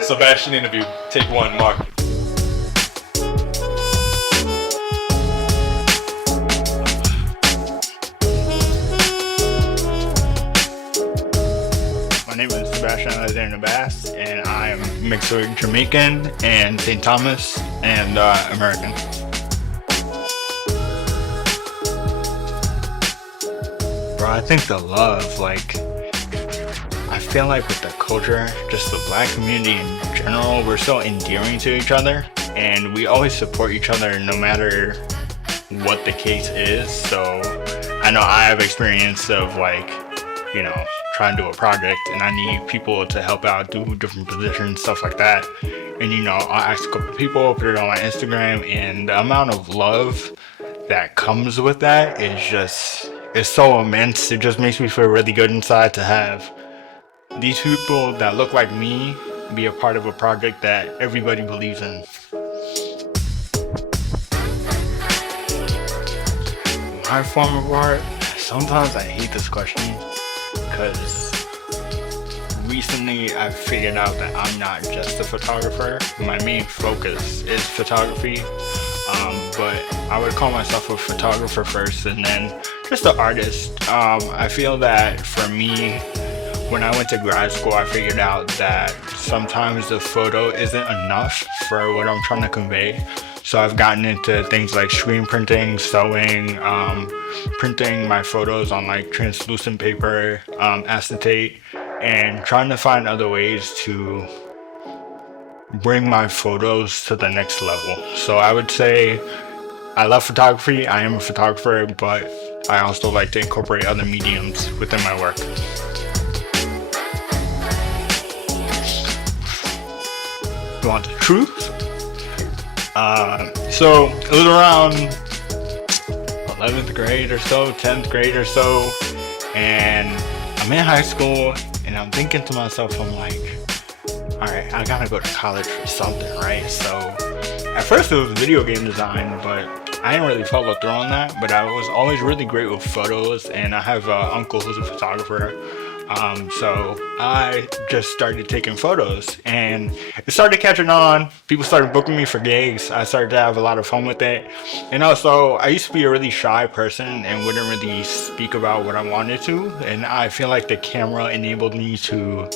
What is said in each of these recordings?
Sebastian interview. Take one, Mark. My name is Sebastian Alexander Bass, and I am mixed with Jamaican and St. Thomas and American. Bro, I think the love, I feel like with the culture, just the black community in general, we're so endearing to each other, and we always support each other no matter what the case is. So I know I have experience of trying to do a project and I need people to help out, do different positions, stuff like that. And I'll ask a couple people, put it on my Instagram, and the amount of love that comes with that is so immense. It just makes me feel really good inside to have these people that look like me be a part of a project that everybody believes in. My form of art, sometimes I hate this question because recently I've figured out that I'm not just a photographer. My main focus is photography, but I would call myself a photographer first and then just an artist. I feel that for me, when I went to grad school, I figured out that sometimes the photo isn't enough for what I'm trying to convey. So I've gotten into things like screen printing, sewing, printing my photos on translucent paper, acetate, and trying to find other ways to bring my photos to the next level. So I would say I love photography. I am a photographer, but I also like to incorporate other mediums within my work. You want the truth? So it was around 11th grade or so, 10th grade or so, and I'm in high school and I'm thinking to myself, I'm like, all right, I gotta go to college for something, right? So at first it was video game design, but I didn't really follow through on that. But I was always really great with photos, and I have an uncle who's a photographer. So I just started taking photos and it started catching on. People started booking me for gigs. I started to have a lot of fun with it. And also, I used to be a really shy person and wouldn't really speak about what I wanted to. And I feel like the camera enabled me to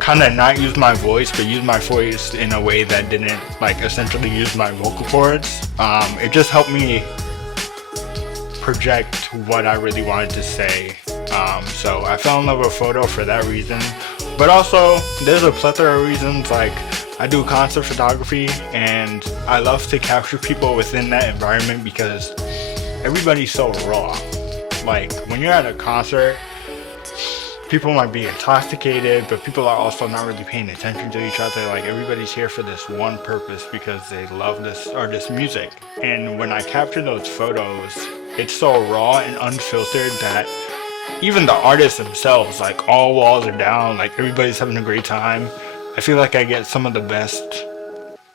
kind of not use my voice, but use my voice in a way that didn't essentially use my vocal cords. It just helped me project what I really wanted to say. So I fell in love with photo for that reason, but also there's a plethora of reasons. I do concert photography and I love to capture people within that environment because everybody's so raw. When you're at a concert, people might be intoxicated, but people are also not really paying attention to each other. Everybody's here for this one purpose because they love this artist's music. And when I capture those photos, it's so raw and unfiltered that even the artists themselves, all walls are down, everybody's having a great time. I feel like I get some of the best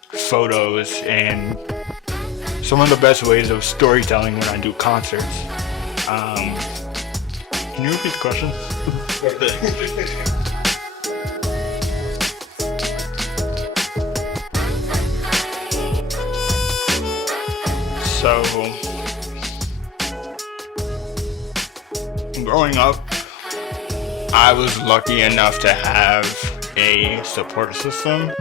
photos and some of the best ways of storytelling when I do concerts. Can you repeat the question? So, growing up, I was lucky enough to have a support system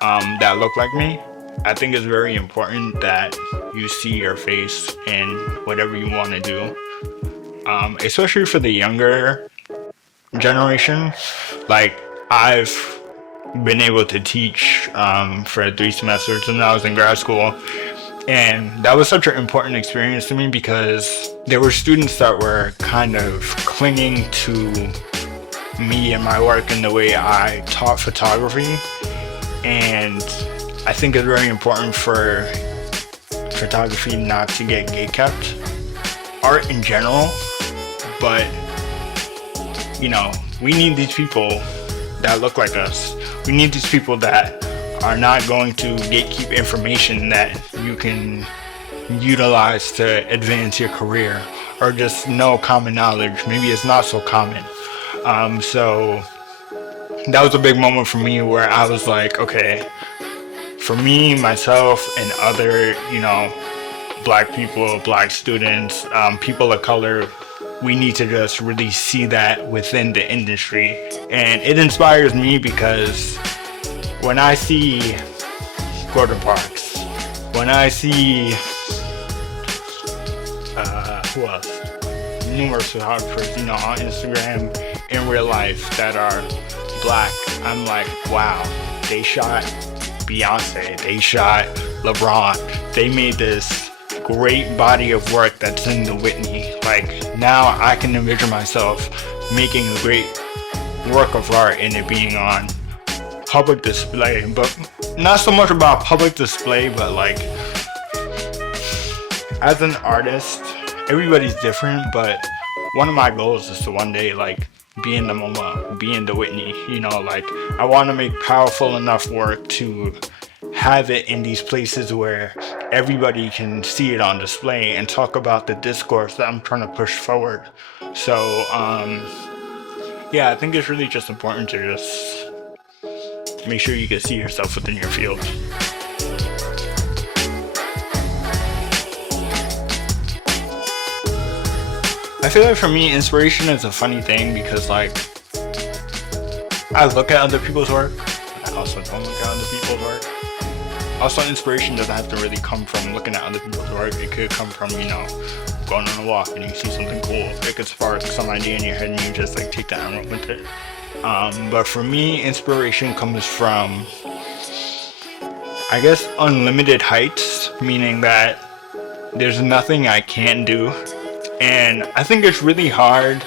that looked like me. I think it's very important that you see your face in whatever you want to do, especially for the younger generation. I've been able to teach for 3 semesters when I was in grad school. And that was such an important experience to me because there were students that were kind of clinging to me and my work and the way I taught photography. And I think it's very important for photography not to get gatekept. Art in general, but we need these people that look like us. We need these people that are not going to gatekeep information that you can utilize to advance your career or just know common knowledge. Maybe it's not so common. So that was a big moment for me where I was like, okay, for me, myself, and other, black people, black students, people of color, we need to just really see that within the industry. And it inspires me because when I see Gordon Parks, when I see, who else? Numerous photographers, on Instagram, in real life, that are black, I'm like, wow, they shot Beyonce, they shot LeBron, they made this great body of work that's in the Whitney. Like, now I can envision myself making a great work of art and it being on public display, but not so much about public display, but like, as an artist, everybody's different, but one of my goals is to one day, like, be in the MoMA, be in the Whitney, like, I want to make powerful enough work to have it in these places where everybody can see it on display and talk about the discourse that I'm trying to push forward. So, yeah, I think it's really just important to just make sure you can see yourself within your field. I feel like for me, inspiration is a funny thing because, like, I look at other people's work, I also don't look at other people's work. Also, inspiration doesn't have to really come from looking at other people's work. It could come from, going on a walk and you see something cool. It could spark some idea in your head and you just, like, take that and run with it. But for me, inspiration comes from, I guess, unlimited heights, meaning that there's nothing I can't do. And I think it's really hard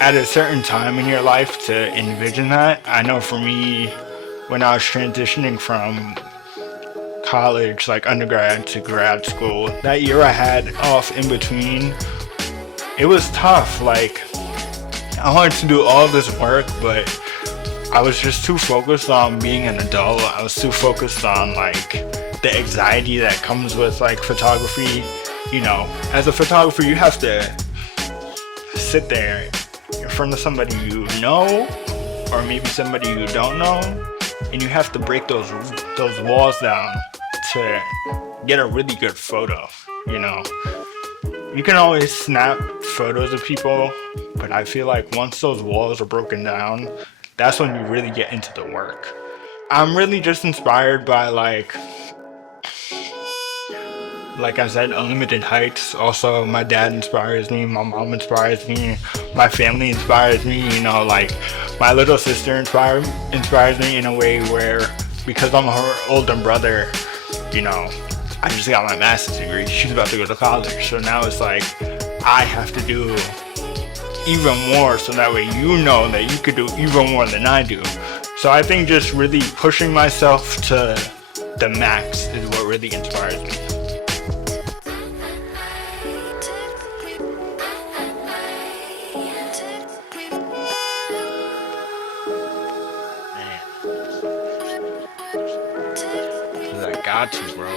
at a certain time in your life to envision that. I know for me, when I was transitioning from college, like undergrad to grad school, that year I had off in between, it was tough. Like, I wanted to do all this work, but I was just too focused on being an adult. I was too focused on, like, the anxiety that comes with, like, photography. As a photographer, you have to sit there in front of somebody you know, or maybe somebody you don't know, and you have to break those walls down to get a really good photo. You can always snap photos of people, but I feel like once those walls are broken down, that's when you really get into the work. I'm really just inspired by, like I said, unlimited heights. Also, my dad inspires me, my mom inspires me, my family inspires me, like, my little sister inspires me in a way where, because I'm her older brother, I just got my master's degree. She's about to go to college. So now it's like, I have to do even more so that way that you could do even more than I do. So I think just really pushing myself to the max is what really inspires me. Got to, bro.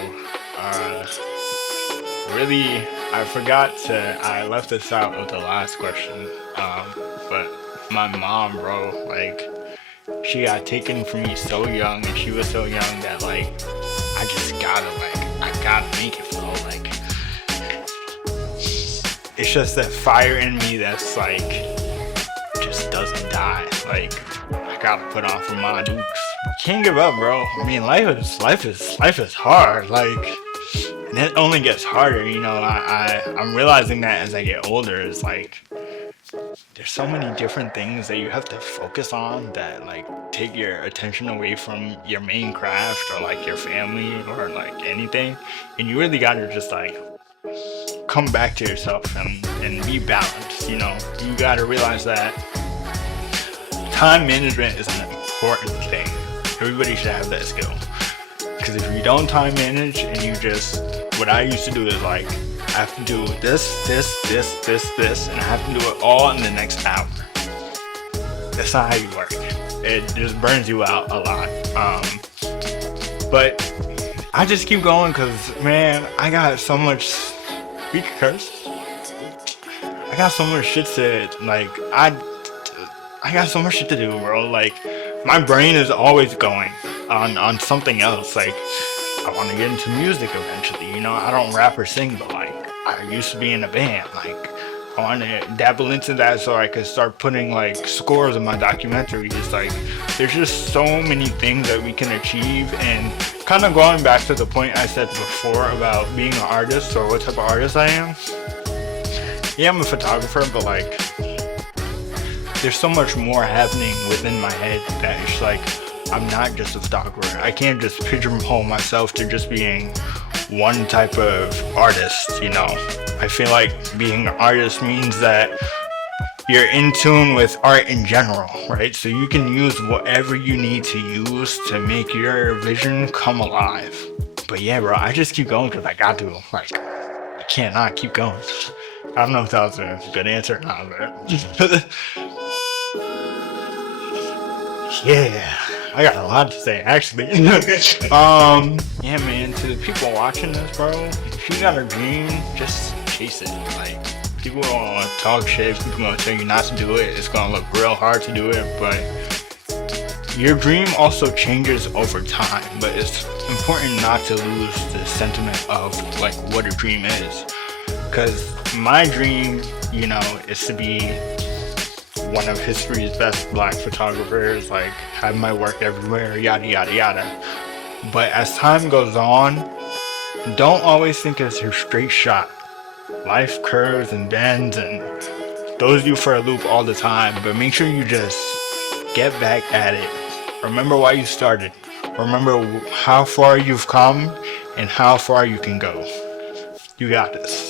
Really, I left this out of the last question. But my mom, bro, like, she got taken from me so young, and she was so young that, like, I gotta make it, bro. Like, it's just that fire in me that's, like, just doesn't die. Like, I gotta put on for my dukes. Can't give up, bro. I mean, life is hard. Like, and it only gets harder. I'm realizing that as I get older. It's like, there's so many different things that you have to focus on that, like, take your attention away from your main craft or, like, your family or, like, anything. And you really gotta just, like, come back to yourself and be balanced. You gotta realize that time management is an important thing. Everybody should have that skill. Because if you don't time manage and what I used to do is, like, I have to do this, and I have to do it all in the next hour. That's not how you work. It just burns you out a lot. But I just keep going because, man, I got so much, we could curse. I got so much shit to, like, I got so much shit to do, bro. Like, my brain is always going on something else. Like, I want to get into music eventually. You know, I don't rap or sing, but like, I used to be in a band. Like, I want to dabble into that so I could start putting like scores in my documentaries. Like, there's just so many things that we can achieve. And kind of going back to the point I said before about being an artist or what type of artist I am. Yeah, I'm a photographer, but like, there's so much more happening within my head that it's like I'm not just a photographer. I can't just pigeonhole myself to just being one type of artist, you know. I feel like being an artist means that you're in tune with art in general, right? So you can use whatever you need to use to make your vision come alive. But yeah, bro, I just keep going because I got to. Like, I can't not keep going. I don't know if that was a good answer or not, but yeah, I got a lot to say actually. Yeah, man. To the people watching this, bro, if you got a dream, just chase it. Like, people gonna talk shit. People gonna tell you not to do it. It's gonna look real hard to do it, but your dream also changes over time. But it's important not to lose the sentiment of like what a dream is. Because my dream, you know, is to be one of history's best black photographers, like have my work everywhere, yada yada yada. But as time goes on, don't always think it's your straight shot. Life curves and bends and throws you for a loop all the time, but make sure you just get back at it. Remember why you started. Remember how far you've come and how far you can go. You got this.